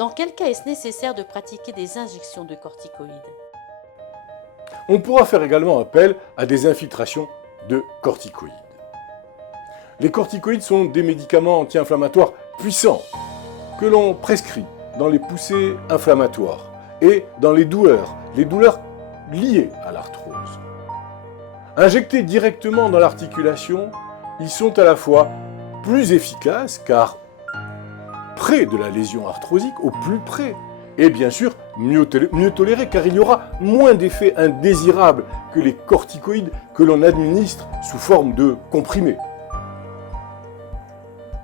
Dans quel cas est-ce nécessaire de pratiquer des injections de corticoïdes? On pourra faire également appel à des infiltrations de corticoïdes. Les corticoïdes sont des médicaments anti-inflammatoires puissants que l'on prescrit dans les poussées inflammatoires et dans les douleurs liées à l'arthrose. Injectés directement dans l'articulation, ils sont à la fois plus efficaces car près de la lésion arthrosique, au plus près, et bien sûr mieux tolérés car il y aura moins d'effets indésirables que les corticoïdes que l'on administre sous forme de comprimés.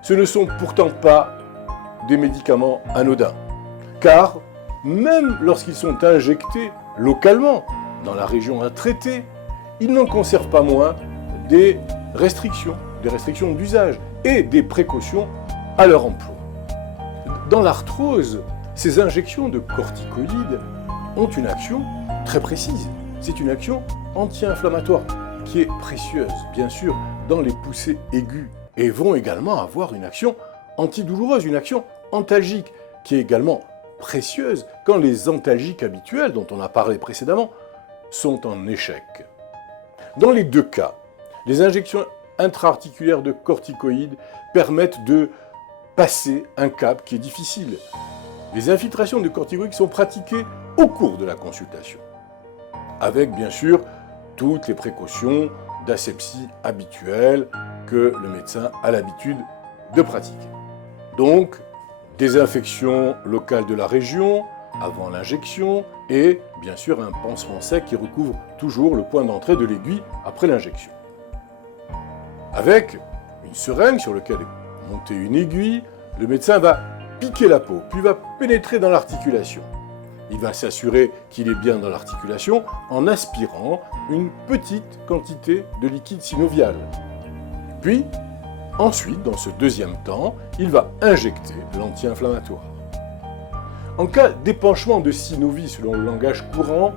Ce ne sont pourtant pas des médicaments anodins, car même lorsqu'ils sont injectés localement dans la région à traiter, ils n'en conservent pas moins des restrictions d'usage et des précautions à leur emploi. Dans l'arthrose, ces injections de corticoïdes ont une action très précise. C'est une action anti-inflammatoire qui est précieuse, bien sûr, dans les poussées aiguës et vont également avoir une action antidouloureuse, une action antalgique qui est également précieuse quand les antalgiques habituels dont on a parlé précédemment sont en échec. Dans les deux cas, les injections intra-articulaires de corticoïdes permettent de passer un cap qui est difficile. Les infiltrations de corticoïdes sont pratiquées au cours de la consultation, avec bien sûr toutes les précautions d'asepsie habituelles que le médecin a l'habitude de pratiquer. Donc, désinfection locale de la région avant l'injection et bien sûr un pansement sec qui recouvre toujours le point d'entrée de l'aiguille après l'injection. Avec une seringue sur laquelle est montée une aiguille, le médecin va piquer la peau, puis va pénétrer dans l'articulation. Il va s'assurer qu'il est bien dans l'articulation en aspirant une petite quantité de liquide synovial. Puis, ensuite, dans ce deuxième temps, il va injecter l'anti-inflammatoire. En cas d'épanchement de synovie selon le langage courant,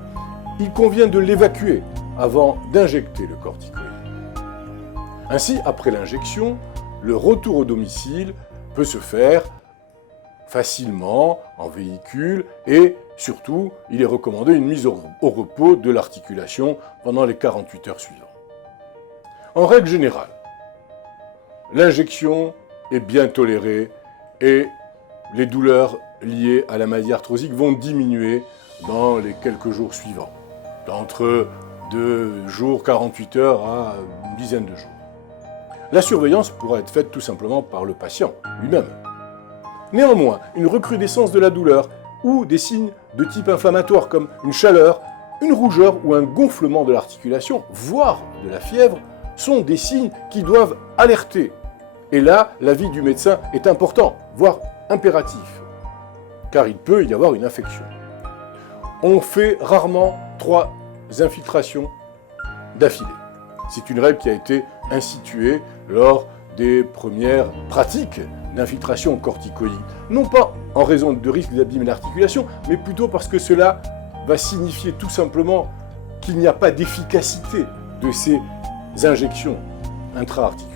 il convient de l'évacuer avant d'injecter le corticoïde. Ainsi, après l'injection, le retour au domicile peut se faire facilement en véhicule et surtout, il est recommandé une mise au repos de l'articulation pendant les 48 heures suivantes. En règle générale, l'injection est bien tolérée et les douleurs liées à la maladie arthrosique vont diminuer dans les quelques jours suivants, d'entre 2 jours, 48 heures à une dizaine de jours. La surveillance pourra être faite tout simplement par le patient lui-même. Néanmoins, une recrudescence de la douleur ou des signes de type inflammatoire comme une chaleur, une rougeur ou un gonflement de l'articulation, voire de la fièvre, sont des signes qui doivent alerter. Et là, l'avis du médecin est important, voire impératif, car il peut y avoir une infection. On fait rarement 3 infiltrations d'affilée. C'est une règle qui a été instituée lors des premières pratiques d'infiltration corticoïde. Non pas en raison de risque d'abîmer l'articulation, mais plutôt parce que cela va signifier tout simplement qu'il n'y a pas d'efficacité de ces injections intra-articulaires.